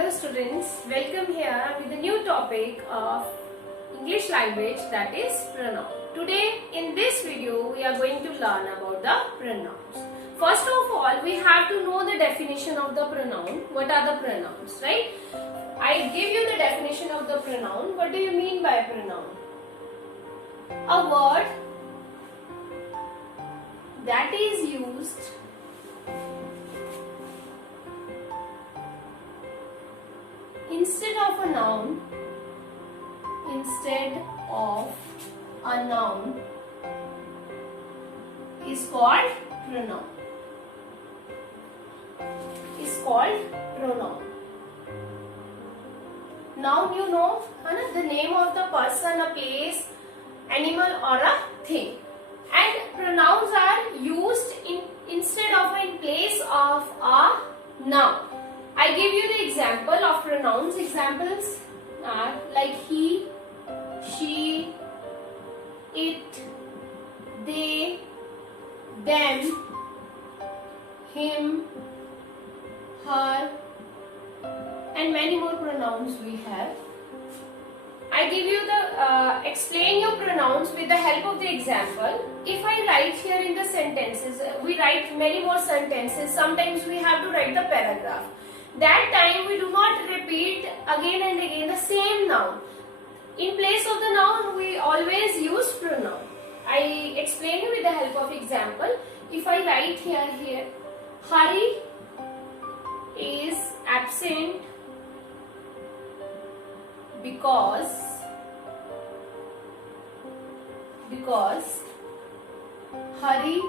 Hello students, welcome here with a new topic of English language, that is pronoun. Today in this video we are going to learn about the pronouns. First of all, we have to know the definition of the pronoun. What are the pronouns, right? I give you the definition of the pronoun. What do you mean by pronoun? A word that is used instead of a noun is called pronoun. Noun, you know, the name of the person, a place, animal or a thing. And pronouns are used instead of in place of a noun. I give you the example of pronouns. Examples are like he, she, it, they, them, him, her, and many more pronouns we have. I give you the explain your pronouns with the help of the example. If I write here in the sentences, we write many more sentences. Sometimes we have to write the paragraph. That time we do not repeat again and again the same noun. In place of the noun, we always use pronoun. I explain you with the help of example. If I write here, Hari is absent because Hari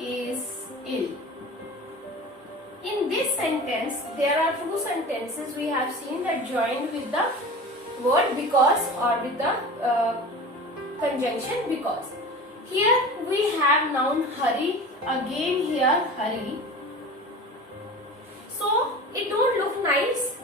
is ill. In this sentence, there are two sentences we have seen that joined with the word because or with the conjunction because. Here we have noun Hari, again here Hari. So it don't look nice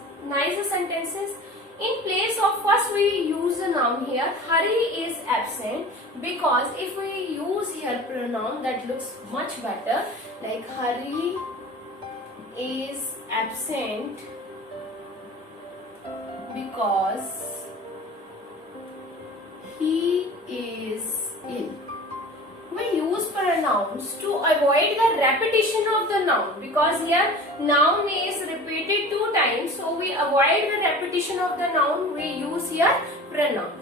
sentences. In place of first we use a noun here, Hari is absent, because if we use here pronoun, that looks much better, like Hari is absent because he is ill. We use pronouns to avoid the repetition of the noun, because here noun is repeated 2 times, so we avoid the repetition of the noun. We use here pronoun.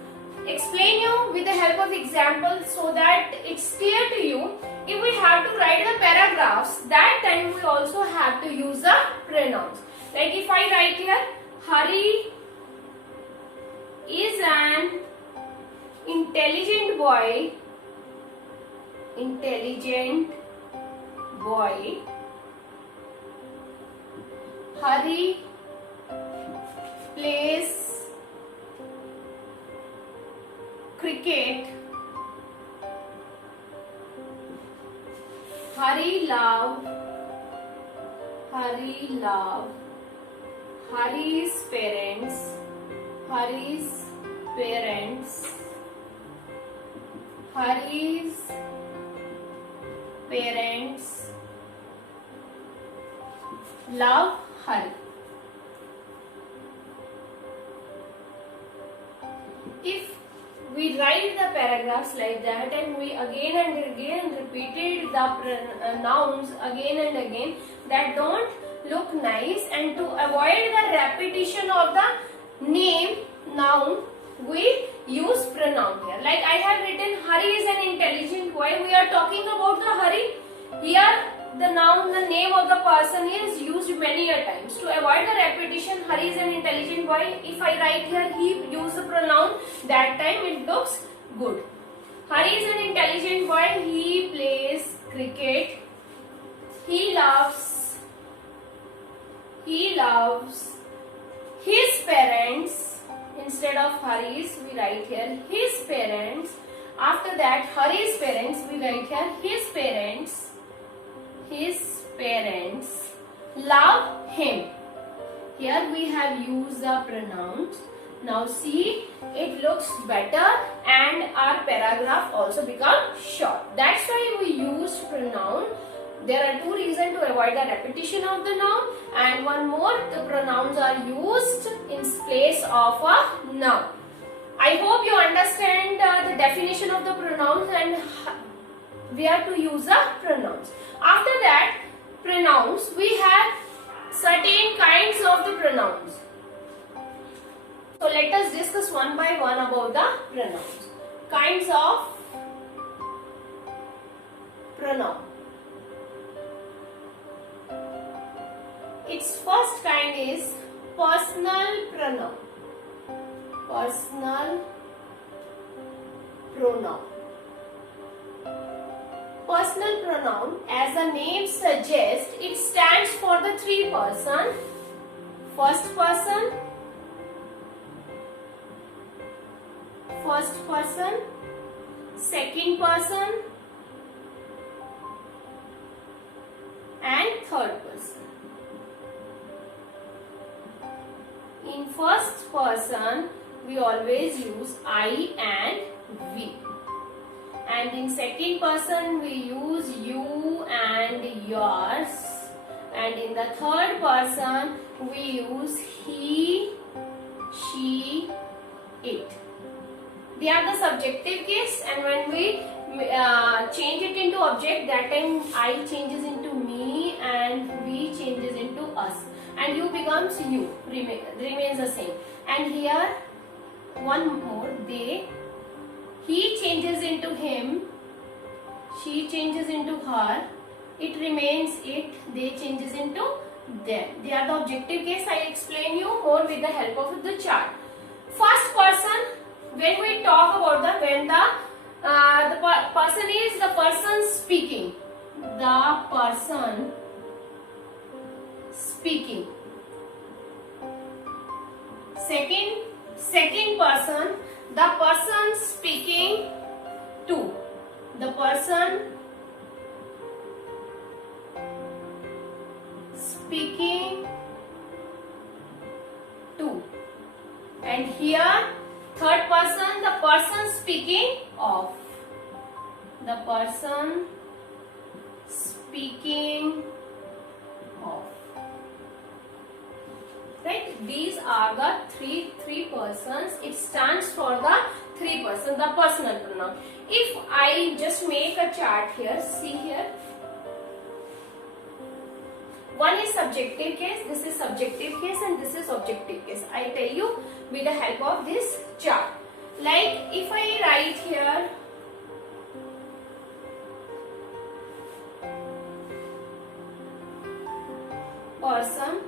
Explain you with the help of examples so that it's clear to you. If we have to write the paragraphs, that time we also have to use the pronouns. Like if I write here, Hari is an intelligent boy. Hari plays cricket. Hari love Hari's parents love Hari. If we write the paragraphs like that and we again and again repeated the nouns again and again, that don't look nice, and to avoid the repetition of the noun, we use pronoun here. Like I have written Hari is an intelligent boy. We are talking about the Hari. Here the noun, the name of the person is used many a times. To avoid the repetition, Hari is an intelligent boy. If I write here he, use the pronoun, that time it looks good. Hari is an intelligent boy. He plays cricket. He loves his parents. Instead of Hari's, we write here his parents. After that, Hari's parents, we write here his parents love him. Here we have used the pronouns. Now see, it looks better and our paragraph also become short. That's why we use pronoun There are two reasons to avoid the repetition of the noun, and one more, the pronouns are used in place of a noun. I hope you understand the definition of the pronouns and where to use the pronouns. After that, pronouns, we have certain kinds of the pronouns. So let us discuss one by one about the pronouns. Kinds of pronoun. Its first kind is personal pronoun. Personal pronoun. Personal pronoun, as the name suggests, it stands for the three person. First person, second person, and third person. In first person, we always use I and we. And in second person, we use you and yours. And in the third person, we use he, she, it. They are the subjective case, and when we change it into object, that time I changes into me and we changes into us, and you becomes you, remains the same. And here one more, they, he changes into him, she changes into her, it remains it, they changes into them. They are the objective case. I explain you more with the help of the chart. First person, when we talk about when the person is the person speaking. The person speaking. Second person, the person speaking to. The person speaking to. And here third person, the person speaking of. The person speaking of. Right? These are the three persons. It stands for the three person, the personal pronoun. If I just make a chart here, see here. One is subjective case, this is subjective case, and this is objective case. I tell you with the help of this chart. Like if I write here person,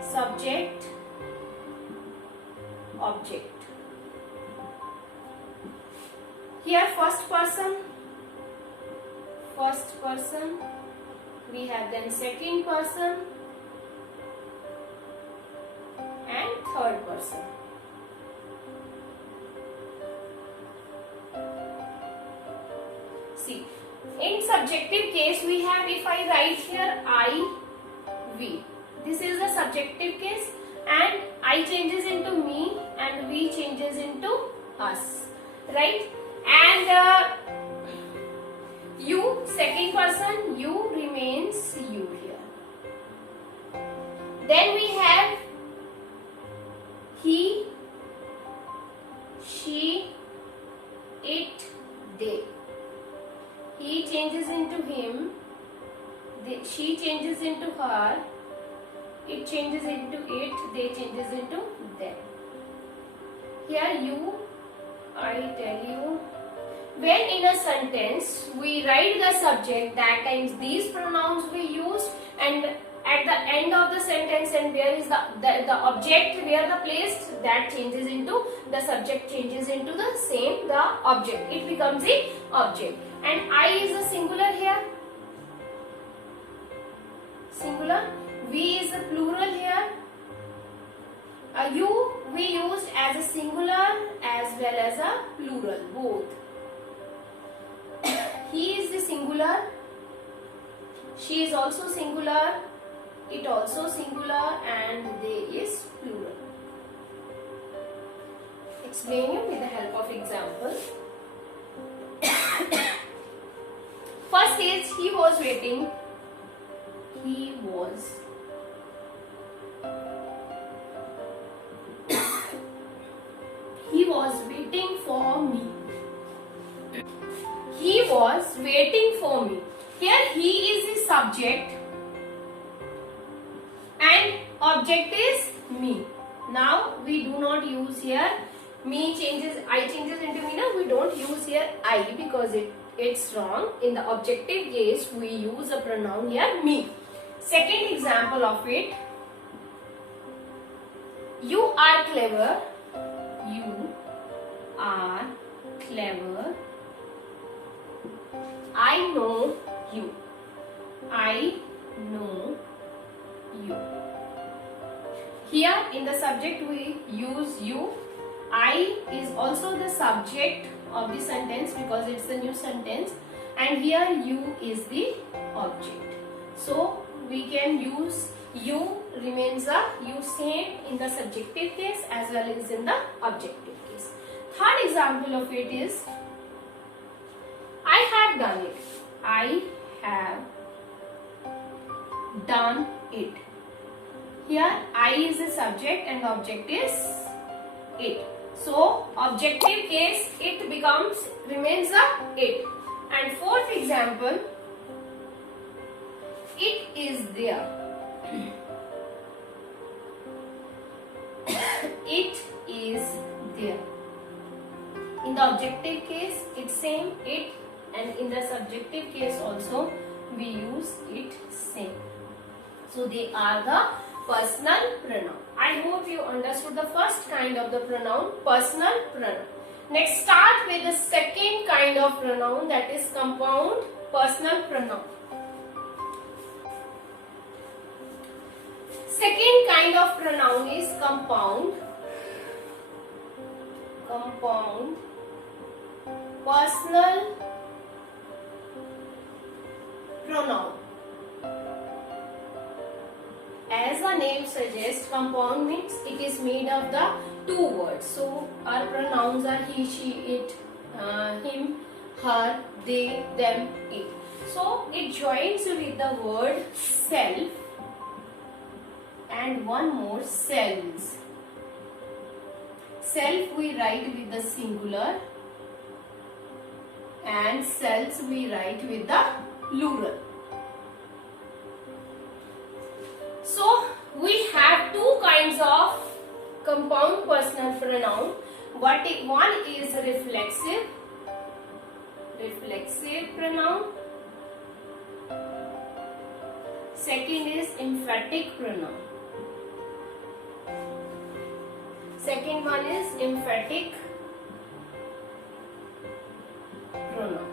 subject, object. Here first person, we have then second person and third person. See, in subjective case we have, if I write here I, we, this is the subjective case, and I changes into me and we changes into us, right? And you, second person, you remains you here. Then we have he, she, it, they. He changes into him, she changes into her, it changes into it, they changes into them. Here you, I tell you, when in a sentence we write the subject, that times these pronouns we use, and at the end of the sentence, and where is the object, where the place, that changes into, the subject changes into the same, the object, it becomes the object. And I is the singular here, singular, we is the plural here, you we used as a singular as well as a plural, both. He is the singular, she is also singular, it also singular, and they is plural. Explain you with the help of example. First is he was waiting. He was he was waiting for me. He was waiting for me. Here he is the subject and object is me. Now we do not use here me changes, I changes into me. Now we don't use here I because it's wrong. In the objective case we use a pronoun here me. Second example of it. You are clever. You are clever. I know you. I know you. Here in the subject we use you. I is also the subject of the sentence because it's a new sentence, and here you is the object. So we can use you remains a you same in the subjective case as well as in the objective case. Third example of it is I have done it. I have done it. Here I is the subject and the object is it. So objective case it remains a it. And fourth example, it is there. It is there. In the objective case it's same it, and in the subjective case also we use it same. So they are the personal pronoun. I hope you understood the first kind of the pronoun, personal pronoun. Next start with the second kind of pronoun, that is compound personal pronoun. Second kind of pronoun is compound personal pronoun. As the name suggests, compound means it is made of the two words. So our pronouns are he, she, it, him, her, they, them, it. So it joins with the word self and one more selves. Self we write with the singular and selves we write with the plural. So we have two kinds of compound personal pronoun. One is reflexive pronoun. Second is emphatic pronoun. Second one is emphatic pronoun.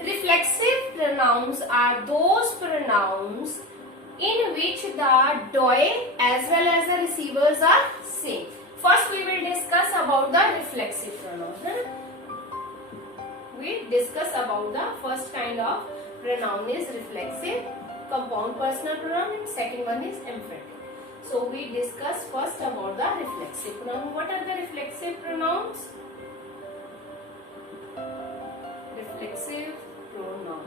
Reflexive pronouns are those pronouns in which the doer as well as the receivers are same. First we will discuss about the reflexive pronoun. We discuss about the first kind of pronoun is reflexive, compound personal pronoun, and second one is emphatic. So we discuss first about the reflexive pronoun. What are the reflexive pronouns? Reflexive pronoun.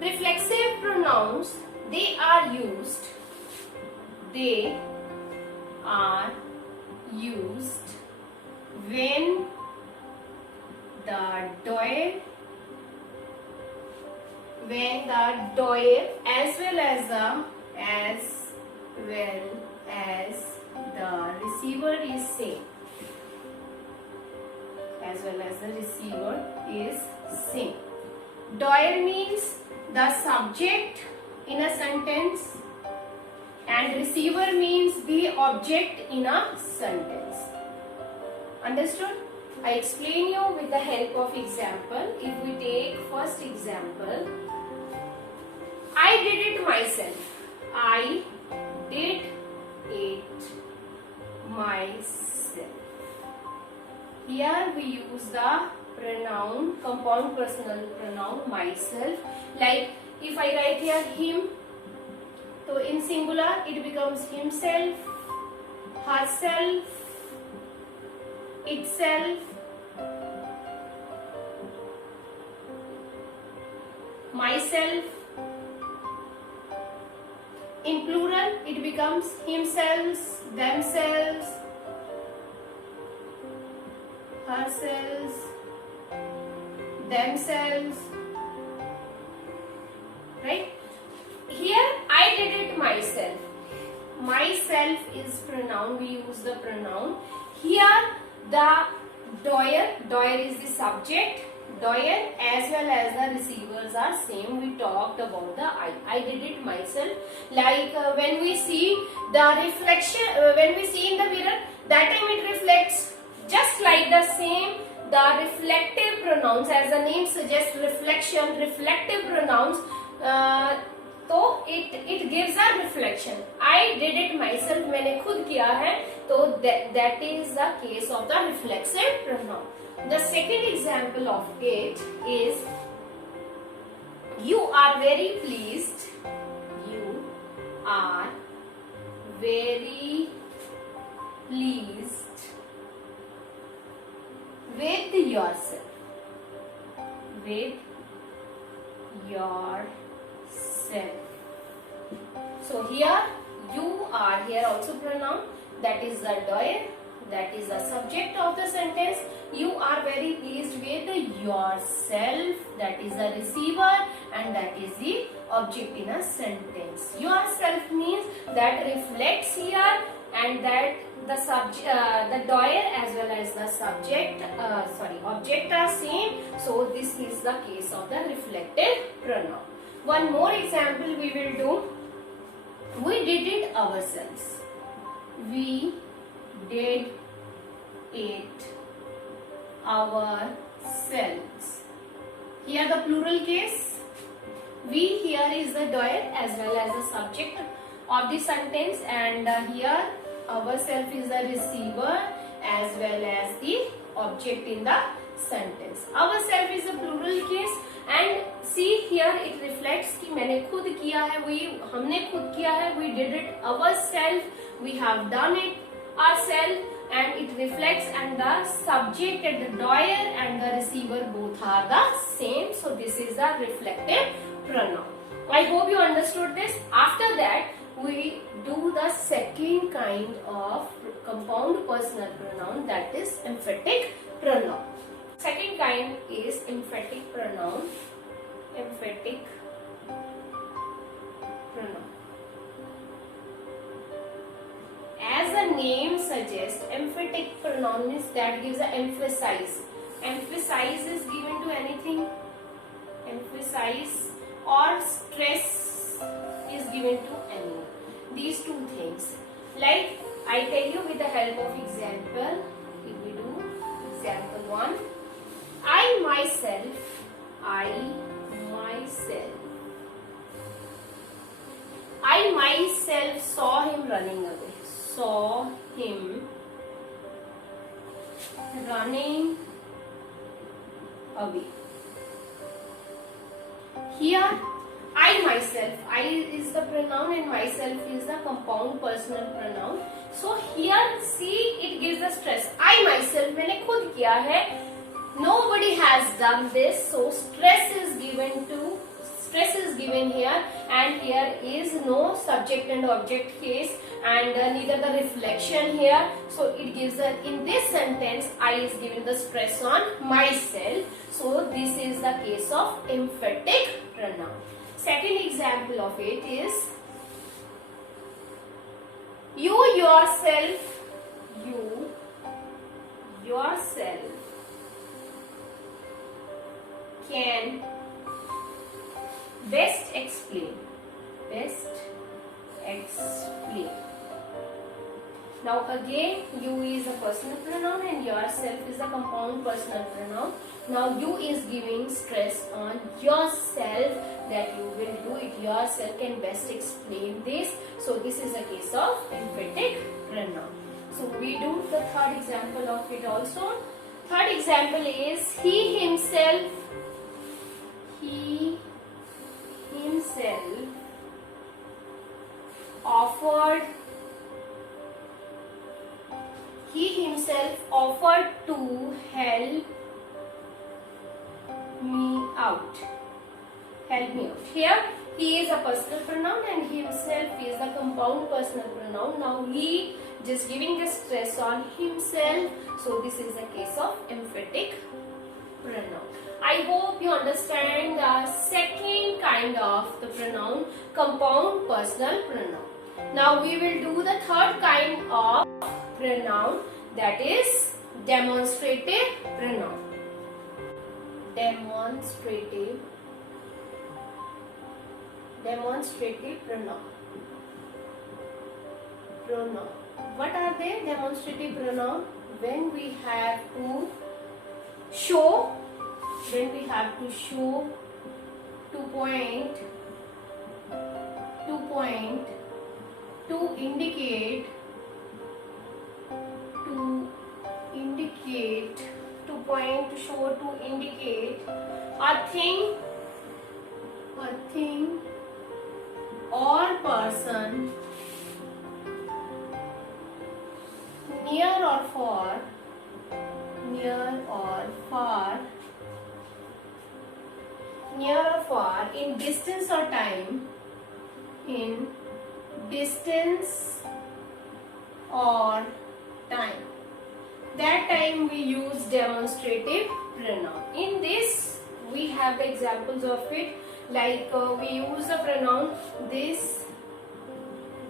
Reflexive pronouns, they are used when the doer as well as the receiver is same. As well as the receiver is same. Doer means the subject in a sentence and receiver means the object in a sentence. Understood? I explain you with the help of example. If we take first example, I did it myself. I did it myself. Here we use the pronoun, compound personal pronoun myself. Like if I write here him, so in singular it becomes himself, herself, itself, myself. In plural, it becomes himself, themselves, herself, themselves. Right? Here I did it myself. Myself is pronoun, we use the pronoun. Here the doer is the subject. Doer as well as the receivers are same. We talked about the I did it myself. Like when we see the reflection, when we see in the mirror, that time it reflects just like the same. The reflective pronouns, as the name suggests, reflection, reflective pronouns. तो it gives a reflection. I did it myself, मैंने खुद किया है, तो that is the case of the reflexive pronoun. The second example of it is you are very pleased. You are very pleased with yourself. With yourself. So here you are here also pronoun, that is the doer, that is the subject of the sentence. You are very pleased with yourself, that is the receiver, and that is the object in a sentence. Yourself means that reflects here, and that the subject, the doer as well as the subject, object are same. So this is the case of the reflective pronoun. One more example we will do. We did it ourselves. We did it ourselves. Here the plural case. We here is the doer as well as the subject of the sentence, and here ourself is the receiver as well as the object in the sentence. Ourself is a plural case, and see here it reflects कि मैंने खुद किया है, हमने खुद किया है. We did it ourselves. We have done it ourselves, and it reflects, and the subject and the doer and the receiver both are the same. So this is the reflective pronoun. I hope you understood this. After that, we do the second kind of compound personal pronoun, that is emphatic pronoun. Second kind is emphatic pronoun. Emphatic pronoun. As the name suggests, emphatic pronoun means that gives an emphasis. Emphasize is given to anything. Emphasize or stress is given to any. These two things. Like I tell you with the help of example. If we do example 1. I myself saw him running away. Saw him running away. Here, I myself, I is the pronoun and myself is the compound personal pronoun. So here, see, it gives the stress. I myself, मैंने खुद किया है. Nobody has done this, so stress is given here, and here is no subject and object case, and neither the reflection here. So it gives in this sentence I is given the stress on myself. So this is the case of emphatic pronoun. Second example of it is you yourself can best explain. Now again, you is a personal pronoun and yourself is a compound personal pronoun. Now you is giving stress on yourself, that you will do it yourself, can best explain this. So this is a case of emphatic pronoun. So we do the third example of it also. Third example is he himself offered himself offered to help me out. Help me out. Here he is a personal pronoun and himself is the compound personal pronoun. Now he just giving the stress on himself. So this is a case of emphatic pronoun. I hope you understand the second kind of the pronoun, compound personal pronoun. Now we will do the third kind of pronoun, that is demonstrative pronoun. Demonstrative pronoun. What are they? Demonstrative pronoun, when we have to show, to point, to indicate, to point, to show, to indicate a thing or person near or far, in distance or time, that time we use demonstrative pronoun. In this we have the examples of it, like we use the pronoun this,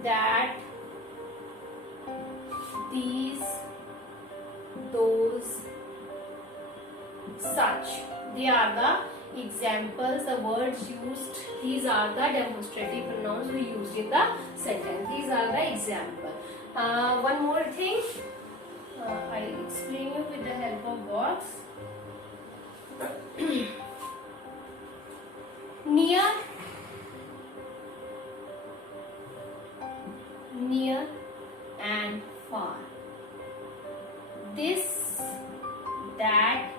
that, these, those, such. They are the examples, the words used. These are the demonstrative pronouns we used in the sentence. These are the example. One more thing, I'll explain you with the help of box. Near and far. This, that,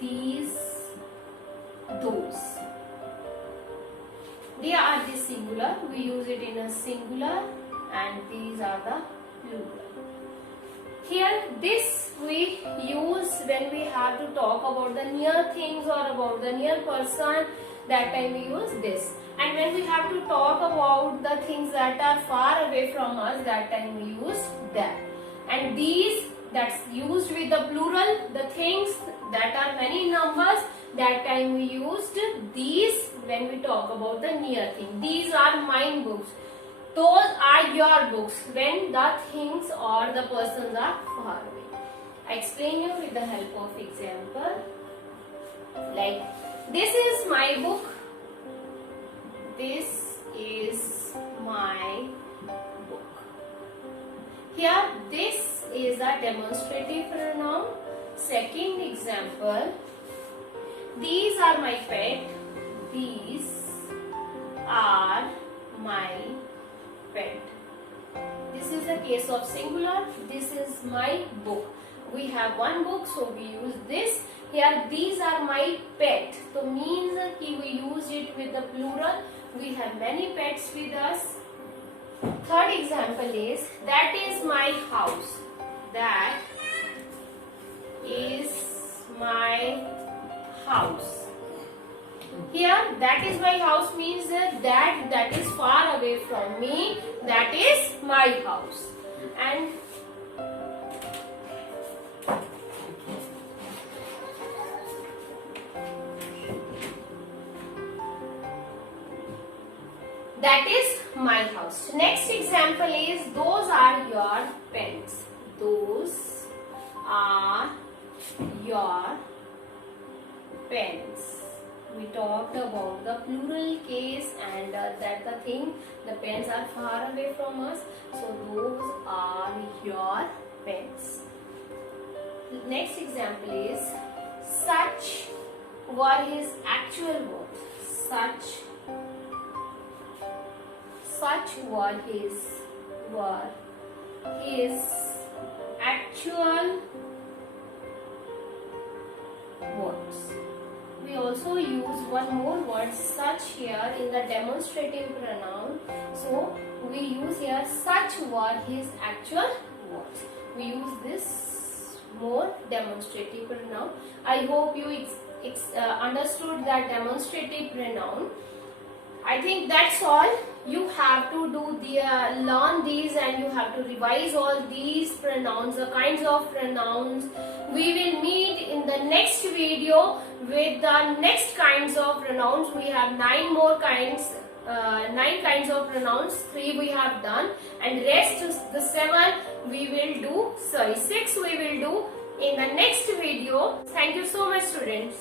these, those. They are the singular. We use it in a singular, and these are the plural. Here this we use when we have to talk about the near things or about the near person. That time we use this. And when we have to talk about the things that are far away from us, that time we use that. And these, that's used with the plural. The things that are many numbers, that time we used these when we talk about the near thing. These are mine books. Those are your books when the things or the persons are far away. I explain you with the help of example. Like, this is my book. This is my book. Here, this is a demonstrative pronoun. Second example, these are my pet. These are my pet. This is a case of singular. This is my book. We have one book, so we use this. Here, these are my pet. So means that we use it with the plural. We have many pets with us. Third example is, that is my house. That is my house. Here, that is my house means that is far away from me. That is my house. And that is my house. Next example is, those are your pens. Those are your pens. We talked about the plural case and that the thing, the pens are far away from us. So those are your pens. Next example is, such were his actual words. Such were his actual words. We also use one more word, such, here in the demonstrative pronoun. So we use here, such were his actual words. we use this more demonstrative pronoun. I hope you understood that demonstrative pronoun. I think that's all. You have to do learn these, and you have to revise all these pronouns, the kinds of pronouns. We will meet in the next video with the next kinds of pronouns. We have 9 more kinds. 9 kinds of pronouns, 3 we have done, and rest the 7 we will do, 6 we will do in the next video. Thank you so much, students.